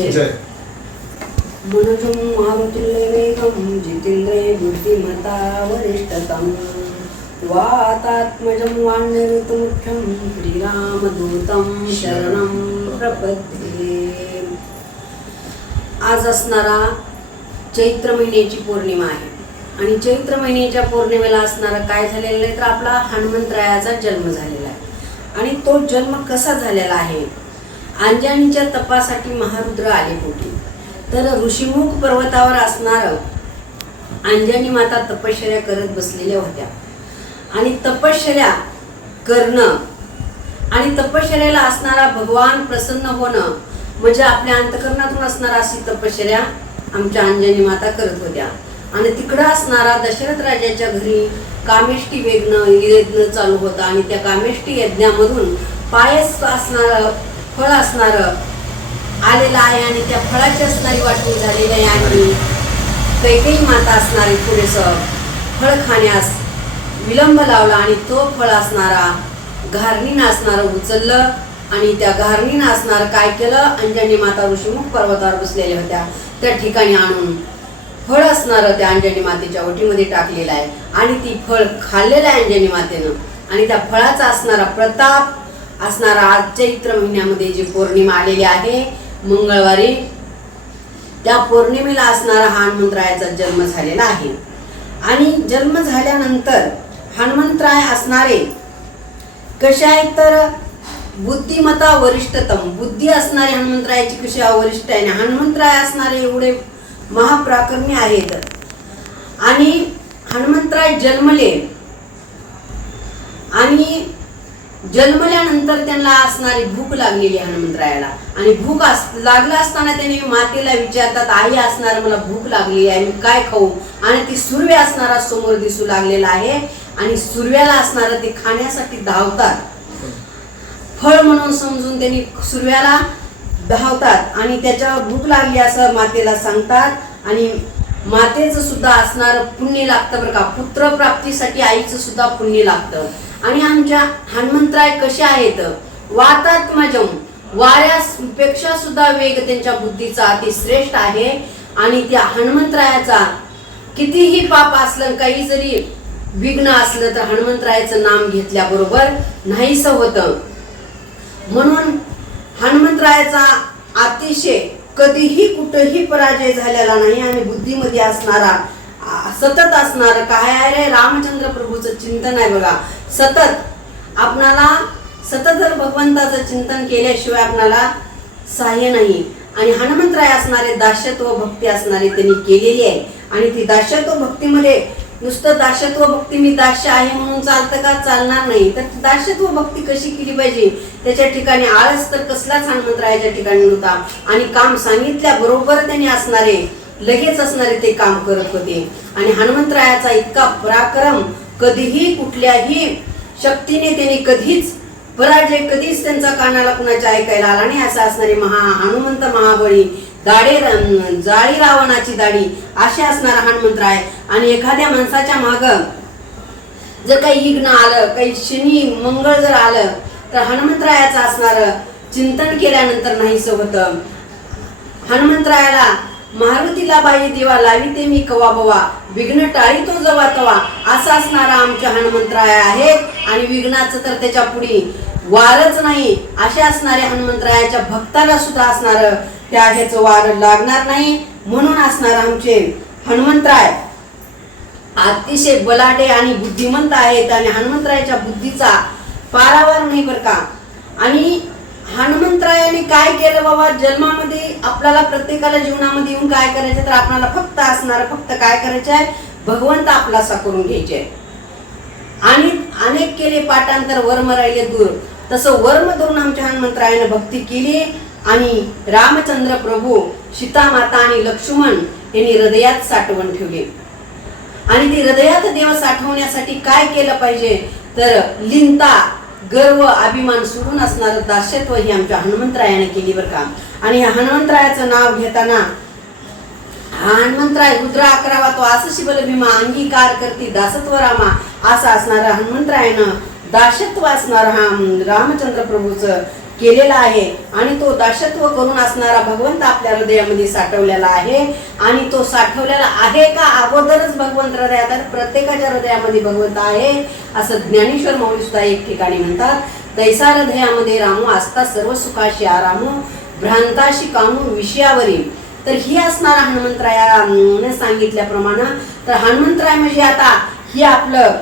जय. मनोजं मारुतिर्वेगं जितेन्द्रिय बुद्धिमता वरिष्ठतं वातात्मजं वाण्यऋतमुख्यं श्रीरामदूतं शरणं प्रपद्ये. आज असणारा चैत्र महिन्याची पौर्णिमा आहे. आणि चैत्र महिन्याच्या पौर्णिमेला असणारं काय झालेलं आहे? तर आपला हनुमंतरायाचा जन्म झालेला आहे. आणि तो जन्म कसा झालेला आहे? अंजनीच्या तपासाठी महारुद्र आले होते. तर ऋषीमुख पर्वतावर असणारं अंजनी माता तपश्चर्या करत बसलेल्या होत्या. आणि तपश्चर्या करणं आणि तपश्चर्याला असणारा भगवान प्रसन्न होणं म्हणजे आपल्या अंतकरणातून असणारा अशी तपश्चर्या आमच्या अंजनी माता करत होत्या. आणि तिकडं असणारा दशरथ राजाच्या घरी कामेष्टी वेगणं यज्ञ चालू होता आणि त्या कामेष्टी यज्ञामधून पायस असणारं फळ असणारं. आलेलं आहे आणि त्या फळाची असणारी वाटणी झालेली आहे आणि कैकेयी माता असणारी पुरेसं फळ खाण्यास विलंब लावला आणि तो फळ असणारा घारणीनं असणारं उचललं आणि त्या घारणीनं असणारं काय केलं? अंजनी माता ऋषीमुख पर्वतावर बसलेल्या होत्या. त्या ठिकाणी आणून फळ असणारं त्या अंजनी मातेच्या ओटीमध्ये टाकलेलं आहे. आणि ती फळ खाल्लेलं आहे अंजनी मातेनं. आणि त्या फळाचा असणारा प्रताप असणारा आज चैत्र महिन्यामध्ये जी पौर्णिमा आलेली आहे मंगळवारी त्या पौर्णिमेला असणारा हा हनुमंतरायाचा जन्म झालेला आहे. आणि जन्म झाल्यानंतर हनुमंतराय असणारे कसे आहेत तर? बुद्धिमता वरिष्ठतम. बुद्धी असणारे हनुमंतरायाची कशी वरिष्ठ आहे? आणि हनुमंतराय असणारे एवढे महाप्राकर्मी आहेत. आणि हनुमंतराय जन्मले आणि जन्मल्यानंतर त्यांना असणारी भूक लागलेली हनुमंतरायाला. आणि भूक अस लागलं असताना त्यांनी मातेला विचारतात आई असणार मला भूक लागली आहे मी काय खाऊ? आणि ती सुरवे असणारा समोर दिसू लागलेला आहे. आणि सुरव्याला असणारं ते खाण्यासाठी धावतात. फळ म्हणून समजून त्यांनी सुरव्याला धावतात आणि त्याच्यावर भूक लागली असं मातेला सांगतात. आणि मातेचं सुद्धा असणारं पुण्य लागतं बरं का. पुत्र प्राप्तीसाठी आईचं सुद्धा पुण्य लागतं. आणि आमच्या हनुमंतराय कसे आहेत? वातात्मजम वाऱ्यापेक्षा सुद्धा वेग त्यांच्या बुद्धीचा अति श्रेष्ठ आहे आणि त्या हनुमंतरायाचा कितीही पाप असलं काही जरी विघ्न असलं तर हनुमंतरायाचं नाम घेतल्याबरोबर नाहीस होतं. म्हणून हनुमंतरायाचा अतिशय कधीही कुठेही पराजय झालेला नाही आणि बुद्धीमध्ये असणारा सतत असणार काय आहे रे? रामचंद्र प्रभूचं चिंतन आहे बघा. सतत आपणाला सतत जर भगवंताचं चिंतन केल्याशिवाय आपणाला सहाय्य नाही. आणि हनुमंतराय असणारे दास्यत्व भक्ती असणारे त्यांनी केलेली आहे. आणि ती दास्यत्व भक्तीमध्ये नुसतं दास्यत्व भक्ती मी दास्य आहे म्हणून चालतं का? चालणार नाही. तर दास्यत्व भक्ती कशी केली पाहिजे? त्याच्या ठिकाणी आळस तर कसलाच हनुमंतरायाच्या ठिकाणी नव्हता. आणि काम सांगितल्या बरोबर त्यांनी असणारे लगेच असणारे ते काम करत होते. आणि हनुमंतरायाचा इतका पराक्रम कधीही कुठल्याही शक्तीने त्यांनी कधीच पराजय कधीच त्यांचा कानाला कुणाच्या ऐकायला आला नाही. असं असणारे महा हनुमंत महाबळी दाडे र- जाळी रावणाची दाढी असे असणारा हनुमंतराय आणि एखाद्या माणसाच्या माग जर काही इग्न आलं काही शनी मंगळ जर आलं तर हनुमंतरायाचं असणार चिंतन केल्यानंतर नाहीसं होतं. हनुमंतरायाला मारुतीला बाई देवा लाविते मी कवा बवा. विघ्न टाळी तो जवा तवा. असा असणारा आमच्या हनुमंतराय आहेत आणि विघ्नाचं तर त्याच्या पुढे वारच नाही. असे असणारे हनुमंतरायाच्या भक्ताला सुद्धा असणार त्या ह्याचं वार लागणार नाही. म्हणून असणार आमचे हनुमंतराय. अतिशय बलाटे आणि बुद्धिमंत आहेत आणि हनुमंतरायाच्या बुद्धीचा पारावार नाही बरं का. आणि हनुमंतरायाने काय केलं बाबा? जन्मामध्ये आपल्याला प्रत्येकाला जीवनामध्ये येऊन काय करायचं तर आपल्याला फक्त असणार फक्त काय करायचं आहे? भगवंत आपलासा करून घ्यायचे. आणि अनेक केले पाठांतर वर्म राहिले दूर. तसं वर्म धरून आमच्या हनुमंतरायानं भक्ती केली आणि रामचंद्र प्रभू सीतामाता आणि लक्ष्मण यांनी हृदयात साठवण ठेवले. आणि ती हृदयात देव साठवण्यासाठी काय केलं पाहिजे? तर लिंता गर्व अभिमान सोडून असणारं दास्यत्व ही आमच्या हनुमंतरायाने केली बरं का? आणि या हनुमंतरायाचं नाव घेताना हा हनुमंतराय रुद्र अकरावा तो असं शिबल भीमा अंगीकार करती दासत्व रामा असं असणारा हनुमंतरायानं दासत्व असणार हा रामचंद्र प्रभूचं केलेला आहे. आणि तो दासत्व करून असणारा भगवंत आपल्या हृदयामध्ये साठवलेला आहे. आणि तो साठवलेला आहे का? अगोदरच भगवंत हृदयात प्रत्येकाच्या हृदयामध्ये भगवंत आहे. असं ज्ञानेश्वर माऊली सुद्धा एक ठिकाणी म्हणतात तैसा हृदयामध्ये रामू असता सर्व सुखाशी आरामू भ्रांताशी कामू विषयावरील तर ही असणारा हनुमंतरायाने सांगितल्याप्रमाणे तर हनुमंतराय म्हणजे आता ही आपलं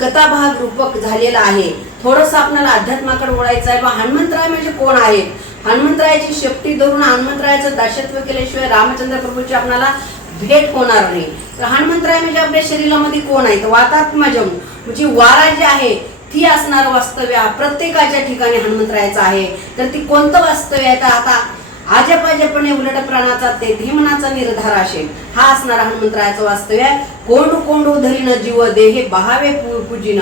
कथाभाग रूपक झालेला आहे. थोडस आपल्याला अध्यात्माकडे ओळायचं आहे बा हनुमंतराय म्हणजे कोण आहे हनुमंतरायाची शेपटी धरून हनुमंतरायाचं दाशत्व केल्याशिवाय रामचंद्र प्रभूची आपल्याला भेट होणार नाही. तर हनुमंतराय म्हणजे आपल्या शरीरामध्ये कोण आहे तर वातात्मजम म्हणजे वारा जी आहे ती असणार वास्तव्य प्रत्येकाच्या ठिकाणी हनुमंतरायाचं आहे. तर ती कोणतं वास्तव्य आहे? तर आता आजपाजपणे उलट प्राणाचा ते धीमनाचा निर्धार असेल. हा असणारा हनुमंतरायाचं वास्तव्य आहे. कोंड कोंड धरीन जीव देहे बहावे पूजिन.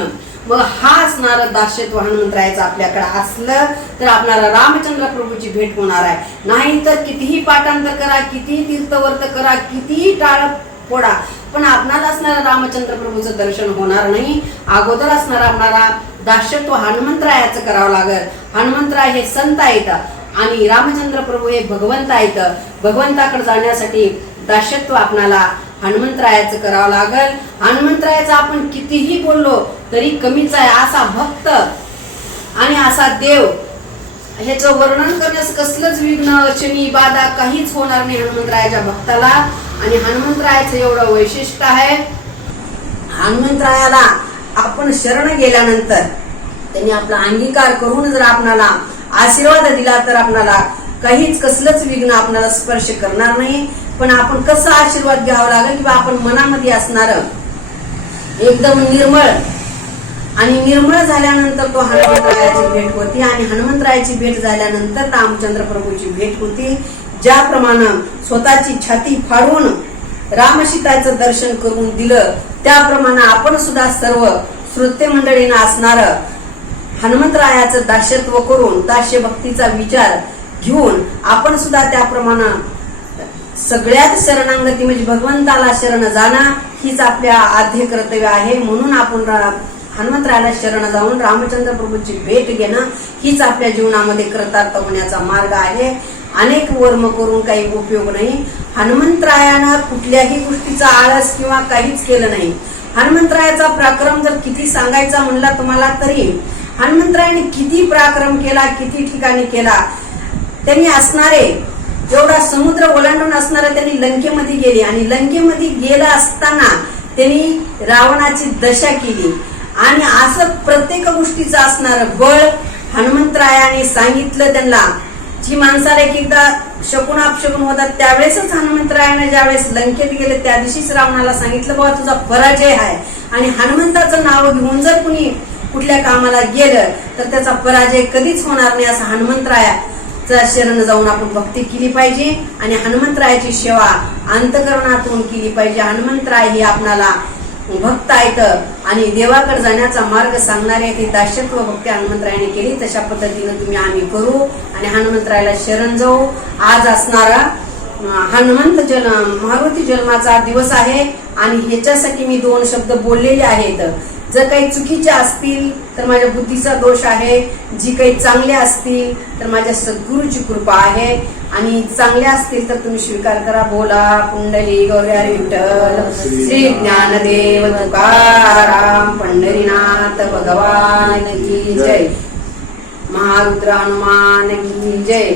मग हा असणारं दाशेत वाहन मंत्रायचं आपल्याकडे असलं तर आपल्याला रामचंद्र प्रभूची भेट होणार आहे. नाही तर कितीही पाठांतर करा कितीही तीर्थवर्त करा कितीही टाळ फोडा पण आपणाला असणारा रामचंद्र प्रभूचं दर्शन होणार नाही. अगोदर असणारा आपणाला दाशत्व हनुमंतरायाचं करावं लागल. हनुमंतराय हे संत आहेत आणि रामचंद्र प्रभू हे भगवंत आहेत. भगवंताकडे जाण्यासाठी दाशत्व आपणाला हनुमंतरायाचं करावं लागल. हनुमंतरायाचं आपण कितीही बोललो तरी कमीच आहे असा भक्त आणि असा देव. ह्याचं वर्णन करण्यास कसलंच विघ्न अडचणी बाधा काहीच होणार नाही हनुमंतरायाच्या भक्ताला. आणि हनुमंतरायाचं एवढं वैशिष्ट्य आहे हनुमंतरायाला आपण शरण गेल्यानंतर त्यांनी आपला अंगीकार करून जर आपणाला आशीर्वाद दिला तर आपणाला काहीच कसलंच विघ्न आपणाला स्पर्श करणार नाही. पण आपण कसा आशीर्वाद घ्यावा लागेल किंवा आपण मनामध्ये असणार एकदम निर्मळ? आणि निर्मळ झाल्यानंतर तो हनुमंतरायाची भेट होती आणि हनुमंतरायाची भेट झाल्यानंतर रामचंद्र प्रभूची भेट होती ज्याप्रमाणे स्वतःची छाती फाडून रामसीताचं दर्शन करून दिलं. त्याप्रमाणे आपण सुद्धा सर्व श्रोते मंडळीनं असणार हनुमंतरायाचं दास्यत्व करून दास्य भक्तीचा विचार घेऊन आपण सुद्धा त्याप्रमाणे सगळ्यात शरणांगती म्हणजे भगवंताला शरण जाणं हीच आपल्या आद्य कर्तव्य आहे. म्हणून आपण रा- हनुमंतरायाला शरण जाऊन रामचंद्र प्रभूची भेट घेणं हीच आपल्या जीवनामध्ये कृतार्थ होण्याचा मार्ग आहे. अनेक वर्म करून काही उपयोग नाही. हनुमंतरायानं कुठल्याही गोष्टीचा आळस किंवा काहीच केलं नाही. हनुमंतरायाचा पराक्रम जर किती सांगायचा म्हणला तुम्हाला तरी हनुमंतरायाने किती पराक्रम केला किती ठिकाणी केला त्यांनी असणारे एवढा समुद्र ओलांडून असणारा त्यांनी लंकेमध्ये गेले आणि लंकेमध्ये गेला असताना त्यांनी रावणाची दशा केली. आणि असं प्रत्येक गोष्टीचं असणार बळ हनुमंतरायाने सांगितलं त्यांना. जी माणसाला एक एकदा शकून अपशकून होतात त्यावेळेसच हनुमंतरायाने ज्यावेळेस लंकेत गेले त्या दिवशीच रावणाला सांगितलं बाबा तुझा पराजय आहे. आणि हनुमंताचं नाव घेऊन जर कुणी कुठल्या कामाला गेलं तर त्याचा पराजय कधीच होणार नाही असं हनुमंतराया शरण जाऊन आपण भक्ती केली पाहिजे आणि हनुमंतरायाची सेवा अंतकरणातून केली पाहिजे. हनुमंतराय ही आपणाला भक्त आहेत आणि देवाकडे जाण्याचा मार्ग सांगणारे ते दाशत्व भक्ती हनुमंतरायाने केली. तशा पद्धतीनं तुम्ही आम्ही करू आणि हनुमंतरायाला शरण जाऊ. आज असणारा हनुमंत जन मारुती जन्माचा दिवस आहे आणि ह्याच्यासाठी मी दोन शब्द बोललेले आहेत. जर काही चुकीच्या असतील तर माझ्या बुद्धीचा दोष आहे. जी काही चांगले असतील तर माझ्या सद्गुरूची कृपा आहे. आणि चांगल्या असतील तर तुम्ही स्वीकार करा. बोला कुंडली गौरी विठ्ठल श्री ज्ञानदेव तुकाराम पंढरीनाथ भगवान की जय. महारुद्र हनुमान की जय.